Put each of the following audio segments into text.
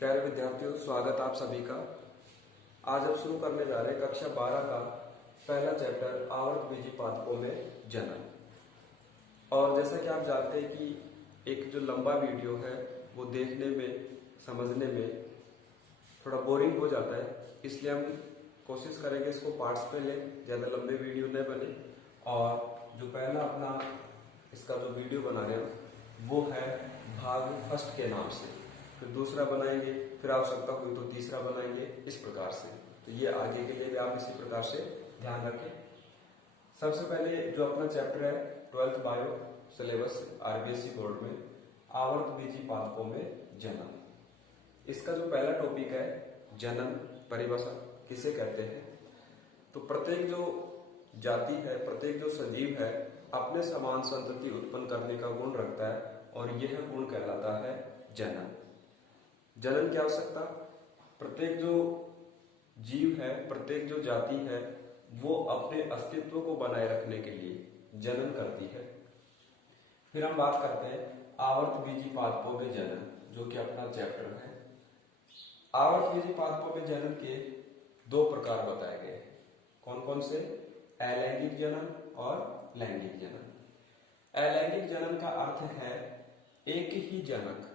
प्यारे विद्यार्थियों, स्वागत आप सभी का। आज हम शुरू करने जा रहे हैं कक्षा 12 का पहला चैप्टर आवर्त बीजी पादपों में जनन। और जैसा कि आप जानते हैं कि एक जो लंबा वीडियो है वो देखने में समझने में थोड़ा बोरिंग हो जाता है, इसलिए हम कोशिश करेंगे इसको पार्ट्स में लें, ज़्यादा लंबे वीडियो न बने। और जो पहला अपना इसका जो वीडियो बना रहे हैं वो है भाग फर्स्ट के नाम से, फिर दूसरा बनाएंगे, फिर आवश्यकता हुई तो तीसरा बनाएंगे, इस प्रकार से। तो ये आगे के लिए भी आप इसी प्रकार से ध्यान रखें। सबसे पहले जो अपना चैप्टर है 12th bio syllabus RBSE board में आवर्त बीजी पादपों में जनन, इसका जो पहला टॉपिक है जनन परिभाषा किसे कहते हैं। तो प्रत्येक जो जाति है, प्रत्येक जो सजीव है अपने समान संतति उत्पन्न करने का गुण रखता है और यह गुण कहलाता है जनन। जनन की आवश्यकता प्रत्येक जो जीव है, प्रत्येक जो जाति है वो अपने अस्तित्व को बनाए रखने के लिए जनन करती है। फिर हम बात करते हैं आवर्त बीजी पादपों में जनन, जो कि अपना चैप्टर है। आवर्त बीजी पादपों में जनन के दो प्रकार बताए गए हैं। कौन कौन से? अलैंगिक जनन और लैंगिक जनन। अलैंगिक जनन का अर्थ है एक ही जनक।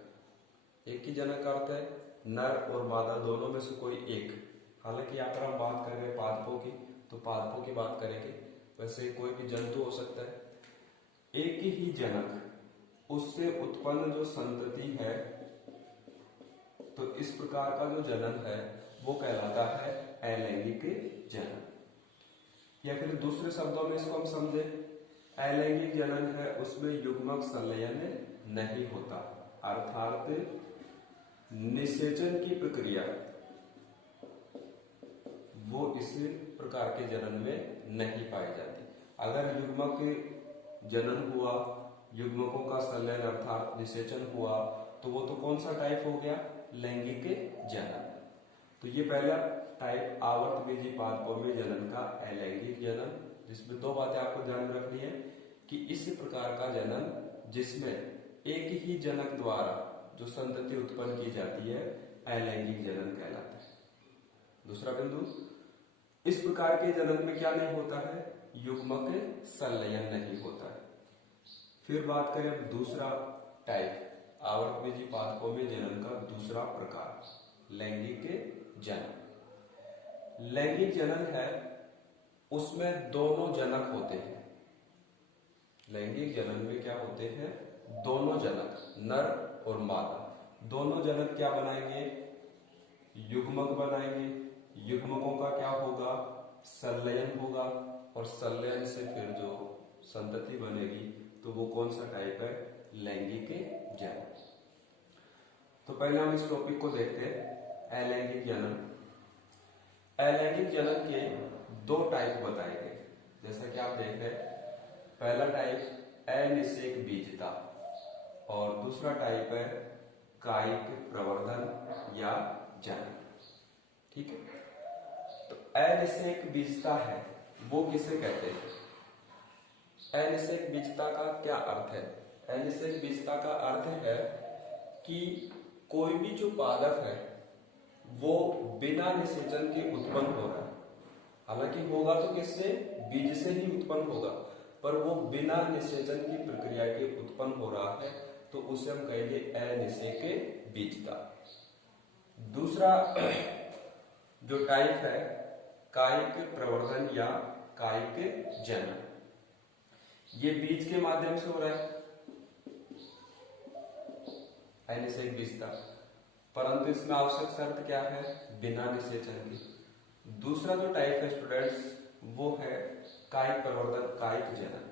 एक ही जनक का अर्थ है नर और मादा दोनों में से कोई एक। हालांकि यहाँ पर हम बात कर रहे हैं पादपों की, तो पादपों की बात करेंगे, वैसे कोई भी जंतु हो सकता है। एक ही जनक, उससे उत्पन्न जो संतति है, तो इस प्रकार का जो जनन है वो कहलाता है अलैंगिक जनन। या फिर दूसरे शब्दों में इसको हम समझे, अलैंगिक जनन है उसमें युग्मक संलयन नहीं होता, अर्थात निषेचन की प्रक्रिया वो इस प्रकार के जनन में नहीं पाई जाती। अगर युग्मक जनन हुआ, युग्मकों का संलयन अर्थात निषेचन हुआ, तो वो तो कौन सा टाइप हो गया? लैंगिक जनन। तो ये पहला टाइप आवर्त बीजी पादपों में जनन का अलैंगिक जनन, जिसमें दो बातें आपको ध्यान में रखनी है कि इस प्रकार का जनन जिसमें एक ही जनक द्वारा जो संतति उत्पन्न की जाती है अलैंगिक जनन कहलाता है। दूसरा बिंदु, इस प्रकार के जनन में क्या नहीं होता है? युग्मक संलयन नहीं होता है। फिर बात करें अब दूसरा टाइप आवर्त बीजी पादपों में जनन का दूसरा प्रकार लैंगिक जनन। लैंगिक जनन है उसमें दोनों जनक होते हैं। लैंगिक जनन में क्या होते हैं? दोनों जनक, नर और मादा दोनों जनक क्या बनाएंगे? युग्मक बनाएंगे। युग्मकों का क्या होगा? संलयन होगा, और संलयन से फिर जो संतति बनेगी तो वो कौन सा टाइप है? लैंगिक जनन। तो पहले हम इस टॉपिक को देखते हैं अलैंगिक जनन। अलैंगिक जनन के दो टाइप बताए गए, जैसा कि आप देख रहे हैं। पहला टाइप अनिषेक बीजता और दूसरा टाइप है कायिक प्रवर्धन या जनन। ठीक है, तो अनिषेक बीजता है वो किसे कहते हैं? अनिषेक बीजता का क्या अर्थ है? अनिषेक बीजता का अर्थ है कि कोई भी जो पादप है वो बिना निषेचन के उत्पन्न हो रहा है। हालांकि होगा तो किससे? बीज से ही उत्पन्न होगा, पर वो बिना निषेचन की प्रक्रिया के उत्पन्न हो रहा है, तो उसे हम कहेंगे अनिषेक बीजता। दूसरा जो टाइप है कायिक प्रवर्धन या कायिक जनन, ये बीज के माध्यम से हो रहा है अनिषेक बीजता, परंतु इसमें आवश्यक शर्त क्या है? बिना निषेचन की। दूसरा जो टाइप है स्टूडेंट्स वो है कायिक प्रवर्धन कायिक जनन।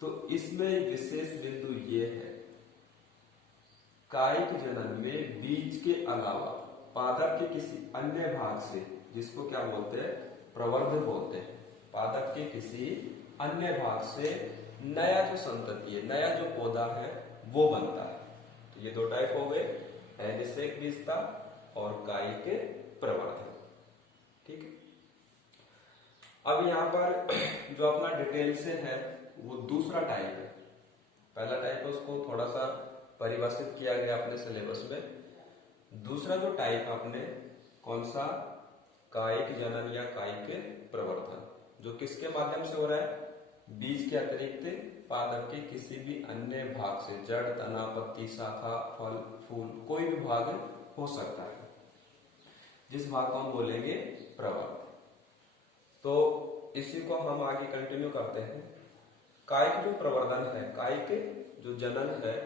तो इसमें विशेष बिंदु ये है, कायिक जनन में बीज के अलावा पादप के किसी अन्य भाग से, जिसको क्या बोलते हैं? प्रवर्ध बोलते हैं। पादप के किसी अन्य भाग से नया जो संतति है, नया जो पौधा है वो बनता है। तो ये दो टाइप हो गए, अनिषेक बीजता और कायिक प्रवर्धन। ठीक है, अब यहाँ पर जो अपना डिटेल से है वो दूसरा टाइप है। पहला टाइप है उसको थोड़ा सा परिभाषित किया गया अपने सिलेबस में, दूसरा जो टाइप आपने कौन सा, कायिक जनन या कायिक प्रवर्धन, जो किसके माध्यम से हो रहा है, बीज के अतिरिक्त पादप के किसी भी अन्य भाग से, जड़, तना, पत्ती, शाखा, फल, फूल, कोई भी भाग हो सकता है, जिस भाग को हम बोलेंगे प्रवर्ध। तो इसी को हम आगे कंटिन्यू करते हैं। कायिक जो प्रवर्धन है, कायिक जो जनन है,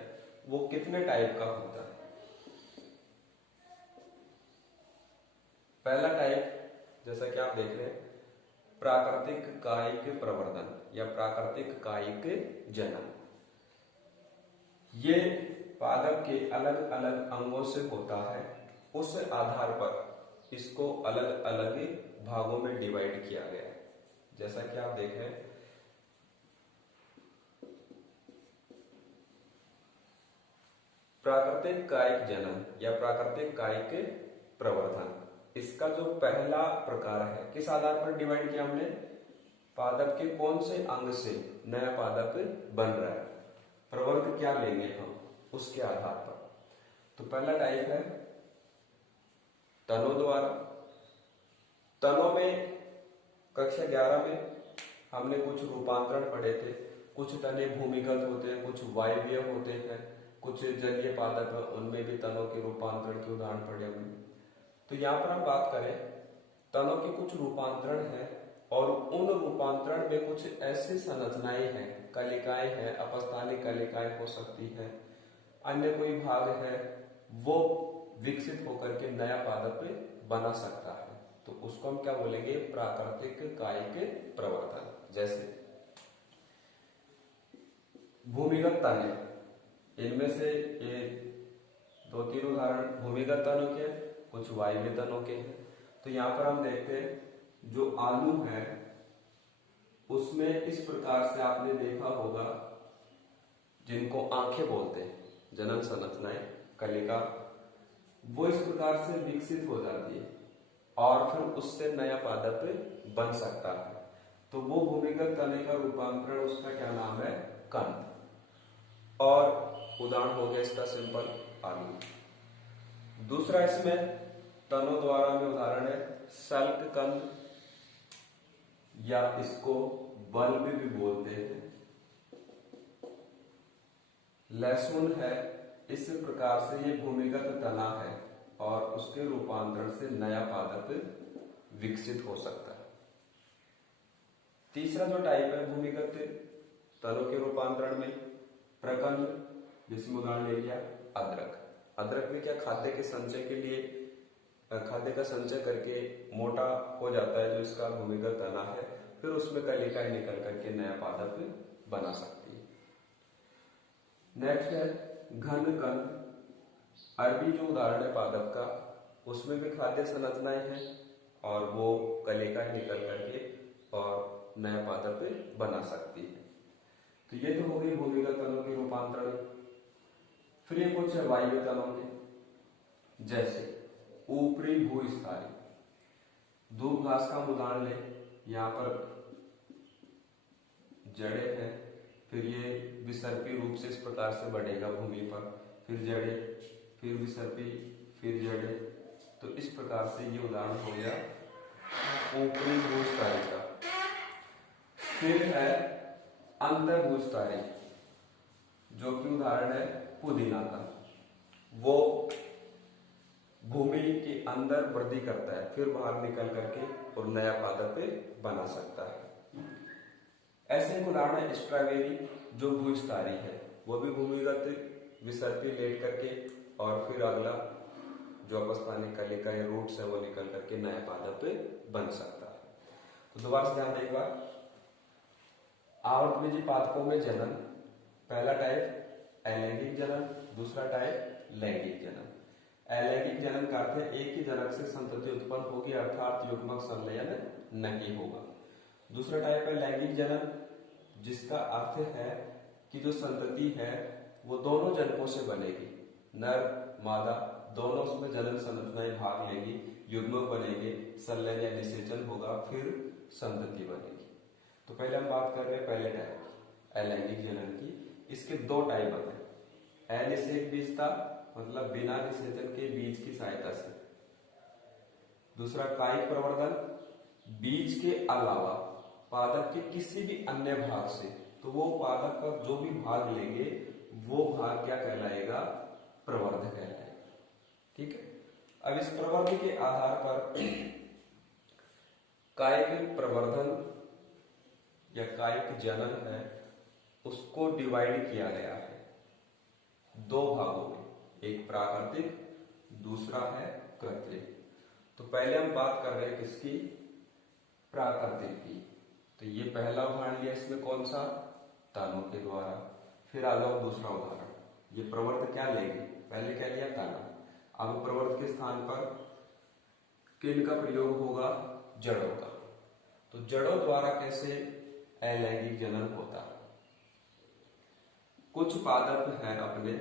वो कितने टाइप का होता है। पहला टाइप जैसा कि आप देख रहे हैं, प्राकृतिक कायिक प्रवर्धन या प्राकृतिक कायिक जनन। ये पादप के अलग अलग अंगों से होता है, उस आधार पर इसको अलग अलग भागों में डिवाइड किया गया है। जैसा कि आप देख रहे हैं, प्राकृतिक कायिक जनन या प्राकृतिक कायिक प्रवर्धन, इसका जो पहला प्रकार है, किस आधार पर डिवाइड किया हमने, पादप के कौन से अंग से नया पादप बन रहा है, प्रवर्ग क्या लेंगे हम, उसके आधार पर। तो पहला टाइप है तनों द्वारा। तनों में कक्षा 11 में हमने कुछ रूपांतरण पढ़े थे। कुछ तने भूमिगत होते हैं, कुछ वायवीय होते हैं, कुछ जलीय पादप है, उनमें भी तनों के रूपांतरण के उदाहरण पढ़े हमने। तो यहाँ पर हम बात करें, तनों के कुछ रूपांतरण हैं और उन रूपांतरण में कुछ ऐसी संरचनाएं हैं, कलिकाएं हैं, अपस्थानिक कलिकाएं हो सकती हैं, अन्य कोई भाग है, वो विकसित होकर के नया पादप बना सकता है। तो उसको हम क्या बोलेंगे, प्राकृतिक कायिक प्रवर्धन। जैसे भूमिगत तने, इनमें से ये 2-3 उदाहरण भूमिगत तनों के, कुछ वायवीय तनों के हैं। तो यहाँ पर हम देखते हैं, जो आलू है उसमें इस प्रकार से आपने देखा होगा, जिनको आंखें बोलते हैं, जनन संरचनाएं, कलिका, वो इस प्रकार से विकसित हो जाती है और फिर उससे नया पादप बन सकता है। तो वो भूमिगत तने का रूपांतरण, उसका क्या नाम है, कंद। और उदाहरण हो गया इसका सिंपल आलू। दूसरा इसमें तनों द्वारा में उदाहरण है सल्क कंद, या इसको बल्ब भी बोलते हैं। लहसुन है, इस प्रकार से ये भूमिगत तना है और उसके रूपांतरण से नया पादप विकसित हो सकता है। तीसरा जो टाइप है भूमिगत तनों के रूपांतरण में, प्रकंद, जिसमें उदाहरण ले लिया अदरक। अदरक में क्या, खाद्य के संचय के लिए, खाद्य का संचय करके मोटा हो जाता है जो इसका भूमिगत तना है, फिर उसमें कलिकाएं निकल करके नया पादप बना सकती है। नेक्स्ट है घन कंद। अरबी जो उदाहरण है पादप का, उसमें भी खाद्य संरचनाएं हैं और वो कलिकाएं निकल करके और नया पादप बना सकती है। तो ये तो हो गई भूमिगत तनों के रूपांतरण। फिर ये कुछ वायवीय तनों के, जैसे ऊपरी भूस्थायी। दूब घास का उदाहरण ले, यहाँ पर जड़ें हैं, फिर ये विसर्पी रूप से इस प्रकार से बढ़ेगा भूमि पर, फिर जड़ें, फिर विसर्पी, फिर जड़ें। तो इस प्रकार से ये उदाहरण हो गया ऊपरी भूस्थायी का। फिर है अंतर्भूस्थायी, जो कि उदाहरण है पुदीना का। वो भूमि के अंदर वृद्धि करता है, फिर बाहर निकल करके और नया पादप बना सकता है। ऐसे एक उदाहरण है स्ट्रॉबेरी, जो भूस्थायी है, वो भी भूमिगत विसर्पी लेट करके और फिर अगला जो अपस्थानिक कलिकाएं, रूट्स है, वो निकल करके नया पादप बन सकता है। तो दोबारा से ध्यान दें एक बार, आवर्तबीजी पादपों में जनन, पहला टाइप अलैंगिक जनन, दूसरा टाइप लैंगिक जनन। अलैंगिक जनन का अर्थ है एक ही जनक से संतति उत्पन्न होगी, अर्थात युग्मक संलयन नहीं होगा। दूसरा टाइप है लैंगिक जनन, जिसका अर्थ है कि जो संतति है वो दोनों जनकों से बनेगी, नर मादा दोनों उसमें जनन संरचनाएं भाग लेंगी, युग्मक बनेंगे, संलयन या निषेचन होगा, फिर संतति बनेगी। तो पहले हम बात कर रहे हैं पहले टाइप अलैंगिक जनन की। इसके 2 टाइप होते हैं, अनिषेक बीजता मतलब बिना निषेचन के बीज की सहायता से। दूसरा कायिक प्रवर्धन, बीज के अलावा पादप के किसी भी अन्य भाग से, तो वो पादप का जो भी भाग लेंगे वो भाग क्या कहलाएगा, प्रवर्ध कहलाएगा। ठीक है, अब इस प्रवर्ध के आधार पर कायिक प्रवर्धन या कायिक जनन है उसको डिवाइड किया गया है दो भागों में, एक प्राकृतिक, दूसरा है कृत्रिम। तो पहले हम बात कर रहे हैं किसकी, प्राकृतिक की। तो ये पहला उदाहरण लिया, इसमें कौन सा, तानों के द्वारा। फिर आ जाओ दूसरा उदाहरण, ये प्रवर्ध क्या लेंगे, पहले क्या लिया, ताना। अब प्रवर्ध के स्थान पर किन का प्रयोग होगा, जड़ों का। तो जड़ों द्वारा कैसे अलैंगिक जनन होता है। कुछ पादप हैं अपने,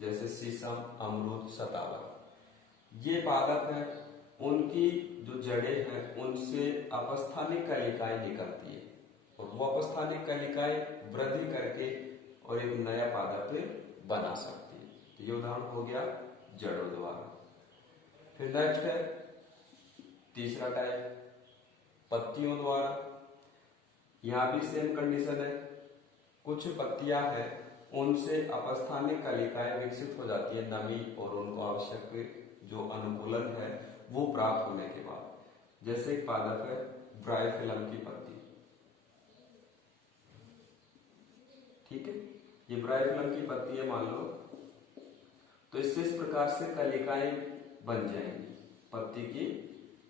जैसे शीशम, अमरूद, शतावर, ये पादप हैं, उनकी जो जड़ें हैं उनसे अपस्थानिक कलिकाएं निकलती है और वो अपस्थानिक कलिकाएं वृद्धि करके और एक नया पादप बना सकती है। तो ये उदाहरण हो गया जड़ों द्वारा। फिर नेक्स्ट है तीसरा टाइप, पत्तियों द्वारा। यहां भी सेम कंडीशन है, कुछ पत्तियां हैं उनसे अपस्थानिक कलिकाएं विकसित हो जाती है नमी और उनको आवश्यक जो अनुकूलन है वो प्राप्त होने के बाद। जैसे एक पादप है ब्रायोफिलम की पत्ती, ठीक है, ये ब्रायोफिलम की पत्ती है मान लो, तो इससे इस प्रकार से कलिकाएं बन जाएंगी पत्ती की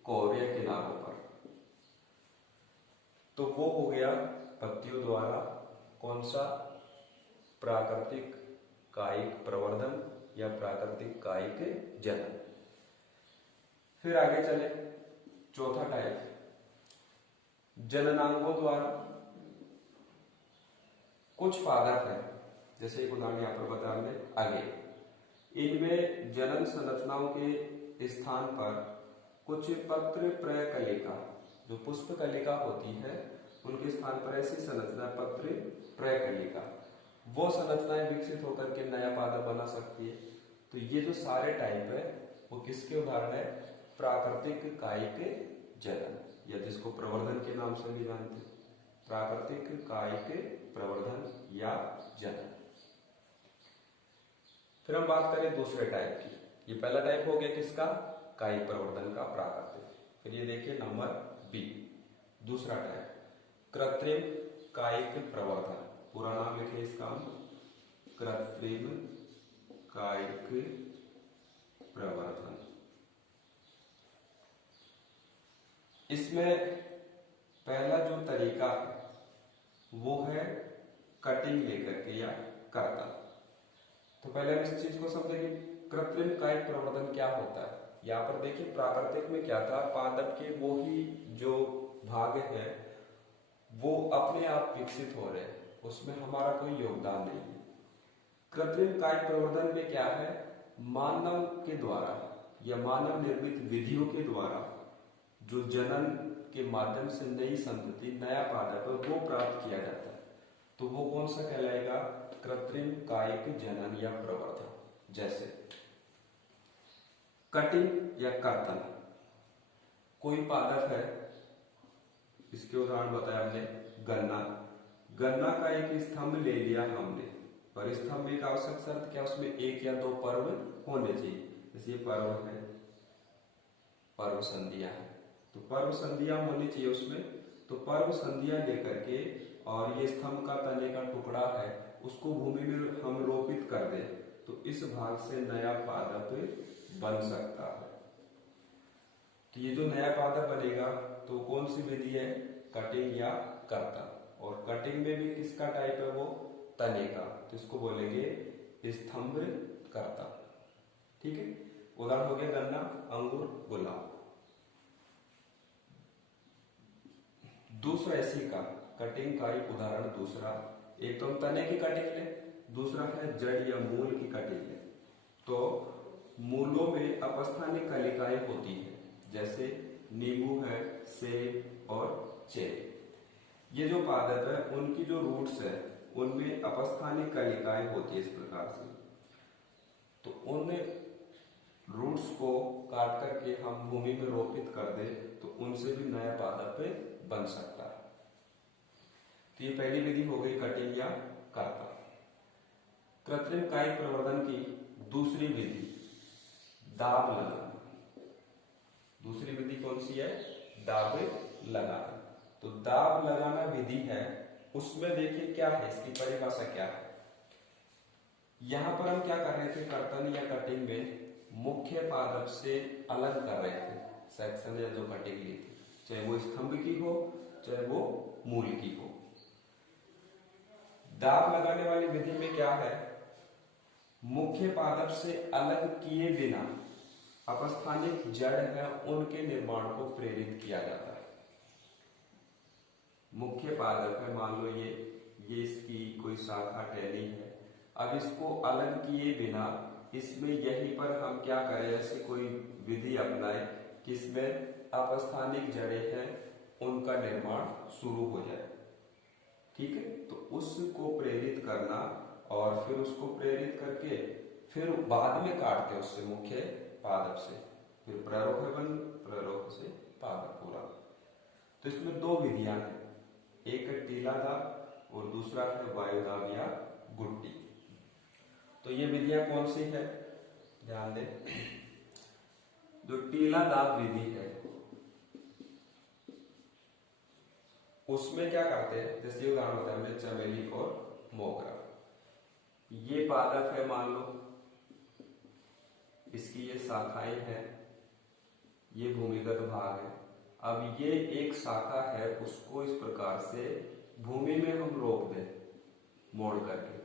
कोर या किनारों पर। तो वो हो गया पत्तियों द्वारा कौन सा, प्राकृतिक कायिक प्रवर्धन या प्राकृतिक कायिक जनन। फिर आगे चले, चौथा टाइप जननांगों द्वारा। कुछ पादप है, जैसे एक उदाहरण यहां पर बता दें आगे, इनमें जनन संरचनाओं के स्थान पर कुछ पत्र प्रकलिका, जो पुष्प कलिका होती है उनके स्थान पर ऐसी संरचना पत्र प्रकलिका, वो संरचनाएं विकसित होकर के नया पादप बना सकती है। तो ये जो सारे टाइप है वो किसके उदाहरण है, प्राकृतिक कायिक जनन, या जिसको प्रवर्धन के नाम से भी जानते हैं, प्राकृतिक कायिक प्रवर्धन या जनन। फिर हम बात करें दूसरे टाइप की। ये पहला टाइप हो गया किसका, कायिक प्रवर्धन का, प्राकृतिक। फिर ये देखिए नंबर बी, दूसरा टाइप कृत्रिम कायिक प्रवर्धन। पूरा नाम लिखिए इसका, कृत्रिम कायिक प्रवर्धन। इसमें पहला जो तरीका है वो है कटिंग लेकर के या कर्तन। तो पहले हम इस चीज को समझेंगे, कृत्रिम कायिक प्रवर्धन क्या होता है। यहाँ पर देखिए प्राकृतिक में क्या था, पादप के वो ही जो भाग है वो अपने आप विकसित हो रहे हैं, उसमें हमारा कोई योगदान नहीं है। कृत्रिम कायिक प्रवर्धन में क्या है, मानव के द्वारा या मानव निर्मित विधियों के द्वारा जो जनन के माध्यम से नई संतति, नया पादप है वो प्राप्त किया जाता है। तो वो कौन सा कहलाएगा, कृत्रिम कायिक जनन या प्रवर्धन। जैसे कटिंग या कर्तन, कोई पादप है, इसके उदाहरण बताया हमने गन्ना। गन्ना का एक स्तंभ ले लिया हमने, और स्तंभ एक आवश्यक शर्त क्या, उसमें एक या दो पर्व होने चाहिए। जैसे पर्व है, पर्व संधियां है, तो पर्व संधियां होनी चाहिए उसमें। तो पर्व संधियां लेकर के और ये स्तंभ का तने का टुकड़ा है उसको भूमि में हम रोपित कर दें तो इस भाग से नया पादप बन सकता है। तो ये जो नया पादप बनेगा तो कौन सी विधि है, कटिंग या कर्तन। और कटिंग में भी किसका टाइप है, वो तने का, तो इसको बोलेंगे स्तंभ कर्तन। ठीक है, उदाहरण हो गया गन्ना, अंगूर, गुलाब। दूसरा इसी का कटिंग का एक उदाहरण दूसरा, एक तो हम तने की कटिंग ले, दूसरा है जड़ या मूल की कटिंग ले। तो मूलों में अपस्थानिक कलिकाएं होती है, जैसे नींबू है, सेब और चेरी। ये जो पादप है उनकी जो रूट्स है उनमें अपस्थानिक कलिकाएं होती है इस प्रकार से। तो उन रूट्स को काट करके हम भूमि में रोपित कर दे तो उनसे भी नया पादप बन सकता है। तो ये पहली विधि हो गई कटिंग या कर्ता। कृत्रिम कायिक प्रवर्धन की दूसरी विधि दाब लगाना। दूसरी विधि कौन सी है? दाब लगाना। तो दाब लगाना विधि है, उसमें देखिए क्या है, इसकी परिभाषा क्या है। यहां पर हम क्या कर रहे थे, कर्तन या कटिंग में मुख्य पादप से अलग कर रहे थे सेक्शन या जो कटिंग ली थी, चाहे वो स्तंभ की हो चाहे वो मूल की हो। दाब लगाने वाली विधि में क्या है, मुख्य पादप से अलग किए बिना अपस्थानिक जड़ है उनके निर्माण को प्रेरित किया जाता है। मुख्य पादप है, मान लो ये इसकी कोई शाखा टहनी है, अब इसको अलग किए बिना इसमें यहीं पर हम क्या करें, ऐसी कोई विधि अपनाएं किसमें अपस्थानिक जड़ें हैं उनका निर्माण शुरू हो जाए। ठीक है, तो उसको प्रेरित करना और फिर उसको प्रेरित करके फिर बाद में काटते उससे मुख्य पादप से, फिर प्ररोह बन, प्ररोह से पादप पूरा। तो इसमें दो विधियां हैं, एक है टीला दाब और दूसरा है वायु दाब या गुट्टी। तो ये विधियां कौन सी है, ध्यान दें। जो टीला दाब विधि है उसमें क्या करते हैं, जैसे उदाहरण होता है चमेली और मोगरा। ये पादप है, मान लो इसकी ये शाखाएं हैं, ये भूमिगत भाग है। अब ये एक शाखा है, उसको इस प्रकार से भूमि में हम रोप दें मोड़ करके।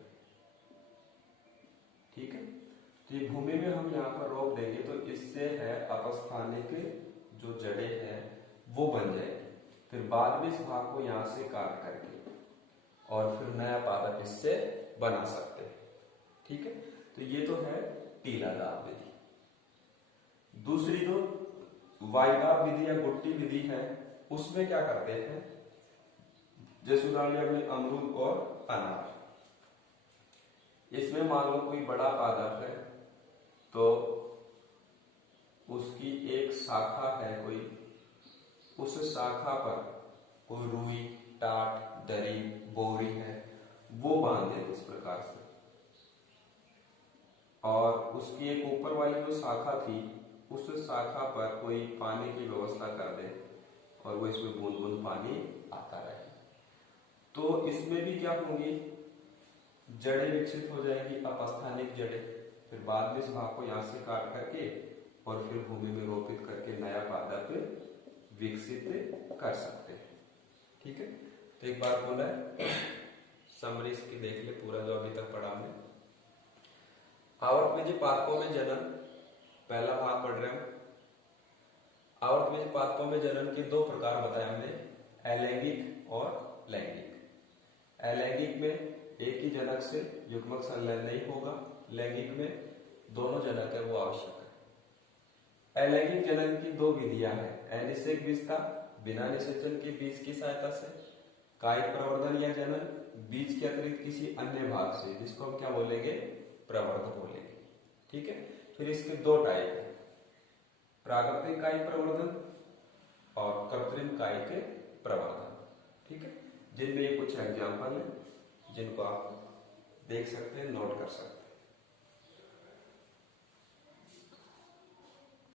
ठीक है, तो ये भूमि में हम यहाँ पर रोप देंगे तो इससे है अपस्थानिक जो जड़ें हैं वो बन जाएगी। फिर बाद में इस भाग को यहाँ से काट करके और फिर नया पादप इससे बना सकते हैं। ठीक है, तो ये तो है टीला दाब विधि। दूसरी जो वायुदाब विधि या गुट्टी विधि है उसमें क्या करते हैं, जैसे उदाहरण हमने अमरूद और अनार, इसमें मान लो कोई बड़ा पादप है तो उसकी एक शाखा है कोई, उस शाखा पर कोई रुई, टाट, दरी, बोरी है, वो बांध दे इस प्रकार से, और उसकी एक ऊपर वाली जो शाखा थी उस शाखा पर कोई पानी की व्यवस्था कर दे और वो इसमें बूंद बूंद पानी आता रहे। तो इसमें भी क्या होंगी, जड़ें विकसित हो जाएंगी, अपस्थानिक जड़ें। फिर बाद में इस भाग को यहाँ से काट करके और फिर भूमि में रोपित करके नया पादप विकसित कर सकते हैं। ठीक है, तो एक बार बोला है समरी इसकी देख ले पूरा जो अभी तक पढ़ा हमने। आवर्त बीजी पादपों में जनन, पहला भाग पढ़ रहे हैं। आवर्त बीजी पादपों में जनन के दो प्रकार बताए हमने, अलैंगिक और लैंगिक। अलैंगिक में एक ही जनक से युग्मक संलयन नहीं होगा, लैंगिक में दोनों जनक है वो आवश्यक है। अलैंगिक जनन की दो विधियां हैं, अनिषेक विस्तार बिना निषेचन के बीज की सहायता से, कायिक प्रवर्धन या जनन बीज के अतिरिक्त किसी अन्य भाग से, जिसको हम क्या बोलेंगे, प्रवर्धक बोलेंगे। ठीक है, फिर इसके दो टाइप है, प्राकृतिक कायिक प्रवर्धन और कृत्रिम कायिक प्रवर्धन। ठीक है, जिनमें कुछ एग्जाम्पल है जिनको आप देख सकते हैं, नोट कर सकते हैं।